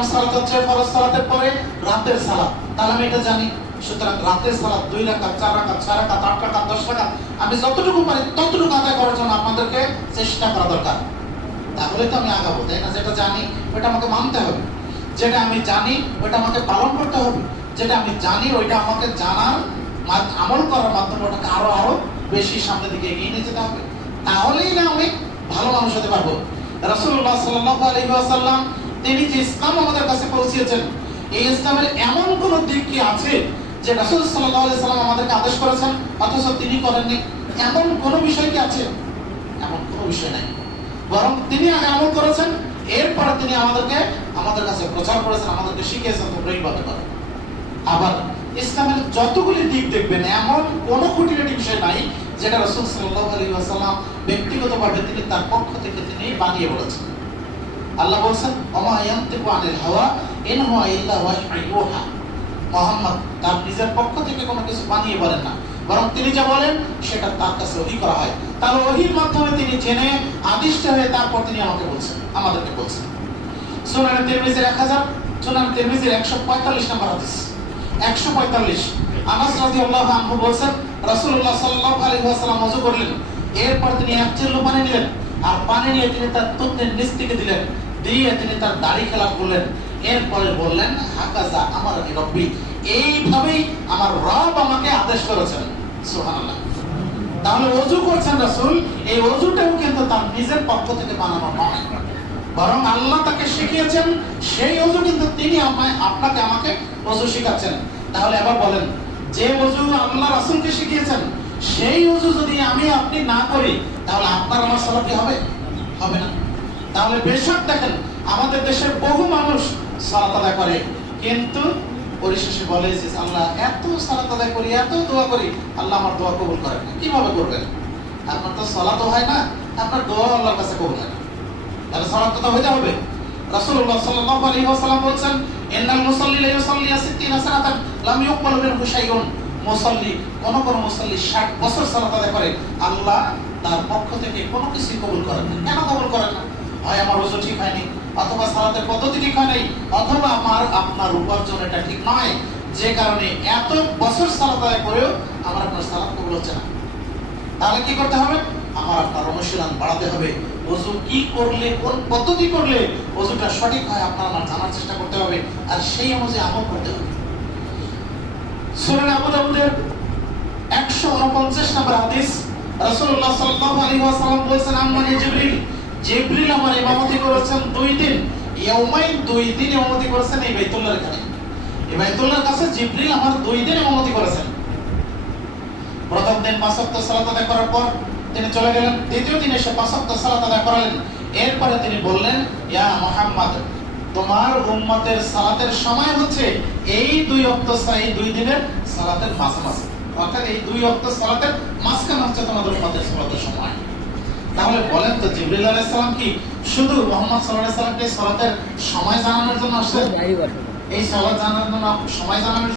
প্রথম সালাত হচ্ছে ফরজ সালাতের পরে রাতের সালাত, তাহলে আমি এটা জানি। সুতরাং রাতের সালাত 2 রাকাত, 4 রাকাত, 6 রাকাত, 8 রাকাত, 10 রাকাত, আমি যতটুকু পারি ততটুকু আদায় করার জন্য আপনাদেরকে চেষ্টা করা দরকার। তাহলে তো আমি আগাবো, তাই না? যেটা জানি ওটা আমাকে মানতে হবে, যেটা আমি জানি ওটা আমাকে পালন করতে হবে, যেটা আমি জানি ওইটা আমাকে জানার আমল করার মাধ্যমে ওটাকে আরো বেশি সামনের দিকে এগিয়ে নিয়ে যেতে হবে। তাহলেই না আমি ভালো মানুষ হতে পারবো। রাসূলুল্লাহ সাল্লাল্লাহু আলাইহি ওয়াসাল্লাম তিনি যে ইসলাম আমাদের কাছে পৌঁছিয়েছেন, এই ইসলামের এমন কোন দিক কি আছে যে রাসূল সাল্লাল্লাহু আলাইহি ওয়াসাল্লাম আমাদেরকে আদেশ করেছেন অথচ তিনি করেননি? এমন কোন বিষয় কি আছে? এমন কোন বিষয় নাই। বরং তিনি আগে আমল করেছেন, এরপরে তিনি আমাদের কাছে প্রচার করেছেন, আমাদেরকে শিখিয়েছেন তোমরা এইভাবে করো। আবার ইসলামের যতগুলি দিক দেখবেন এমন কোন খুঁটিনাটি বিষয় নাই যেটা রাসূল সাল্লাল্লাহু আলাইহি ওয়াসাল্লাম ব্যক্তিগতভাবে তিনি তার পক্ষ থেকে তিনি বানিয়ে বলেছেন। আল্লাহ বলেন ওমা ইয়ানতিকু আনিল হাওয়া ইন হুয়া ইল্লা ওয়াহয়ুন ইউহা। মুহাম্মদ তার নিজের পক্ষ থেকে কোনো কিছু বানিয়ে বলেন না, বরং তিনি যা বলেন সেটা তার কাছে ওহী করা হয়। তার ওহীর মাধ্যমে তিনি জেনে আদিষ্ট হয়ে তারপর তিনি আমাদেরকে বলছেন। সুনান তিরমিজির 145 নম্বর হাদিস, 145 আনাস রাদিয়াল্লাহু আনহু বলেন রাসূলুল্লাহ সাল্লাল্লাহু আলাইহি ওয়াসাল্লাম ওযু করলেন, এরপর তিনি এক চিল্লো পানি নিলেন, আর পানি নিয়ে তিনি তার থুতনির নিচ থেকে দিলেন, দিয়ে তিনি তার দাড়ি খেলাপ করলেন, এরপরে বললেন হাকাযা আমারনি রব্বি, এইভাবেই আমার রব আমাকে আদেশ করেছেন। সুবহানাল্লাহ। তাহলে ওযু করছেন রাসূল, এই ওযুটাও কিন্তু তার নিজের পক্ষ থেকে বানানো নয়, বরং আল্লাহ তাকে শিখিয়েছেন, সেই ওযু কিন্তু তিনি আপনাকে আমাকে ওযু শিখাচ্ছেন। তাহলে আবার বলেন, যে ওযু আল্লাহ রাসূলকে শিখিয়েছেন সেই ওযু যদি আমি আপনি না করি তাহলে আপনার আমার সালাত কি হবে? হবে না। তাহলে বেশক দেখেন আমাদের দেশের বহু মানুষ সালাত আদায় করে, কিন্তু পরিশেষে বলে যে আল্লাহ এত সালাত আদায় করি, এত দোয়া করি, আল্লাহ আমার দোয়া কবুল করেন না। কিভাবে করবেন? আপনার তো সালাতও হয় না, আপনার দোয়া আল্লাহর কাছে কবুল হয় না। তাহলে সালাত তো হইতে হবে। রাসূলুল্লাহ সাল্লাল্লাহু আলাইহি ওয়াসাল্লাম বলেন ইন্নাল মুসাল্লি লা ইউসাল্লি 60 সালাতান লাম ইউকবাল মিনহু শাইউন। মুসাল্লি কোন মুসাল্লি 60 বছর সালাত আদায় করে, আল্লাহ তার পক্ষ থেকে কোনো কিছু কবুল করেন না। কেন কবুল করেন না? হয় আমার ওযু ঠিক হয়নি, অথবা সালাতের পদ্ধতি ঠিক হয় নাই, অথবা আপনার উপার্জন এটা ঠিক নয়, যে কারণে এত বছর সালাত আদায় করেও আমার আপনার সালাত কবুল হচ্ছে না। তাহলে কি করতে হবে? আমার আপনার অনুশীলন বাড়াতে হবে। ওযু কি করলে, কোন পদ্ধতি করলে ওযুটা সঠিক হয় আপনার আমার জানার চেষ্টা করতে হবে, আর সেই অনুযায়ী আমল করতে হবে। সুনান আবু দাউদের 149 নম্বর হাদিস, রাসূলুল্লাহ সাল্লাল্লাহু আলাইহি ওয়াসাল্লাম বলেছেন আম্মানি জিবরিল আমার ইমামতি করেছেন 2 দিন, ইয়াউমাইন 2 দিন ইমামতি করেছেন এই বাইতুল্লাহর এখানে। এই বাইতুল্লাহর কাছে জিবরিল আমার 2 দিন ইমামতি করেছেন। প্রথম দিন 5 ওয়াক্ত সালাত আদায় করার পর তিনি চলে গেলেন, দ্বিতীয় দিন এসে 5 ওয়াক্ত সালাত আদায় করালেন। এরপরে তিনি বললেন ইয়া মুহাম্মদ, তোমার উম্মতের সালাতের সময় হচ্ছে এই 2 ওয়াক্ত, এই 2 দিনের সালাতের মাঝামাঝি, অর্থাৎ এই 2 ওয়াক্ত সালাতের মাঝখানে হচ্ছে তোমাদের উম্মতের সালাতের সময়। তাহলে বলেন তো জিবরিল আলাইহিস সালাম কি শুধু মুহাম্মদ সাল্লাল্লাহু আলাইহি ওয়াসাল্লামকে সালাতের সময় জানানোর জন্য আসলেন? এই সালাত জানানোর জন্য, সময় জানানোর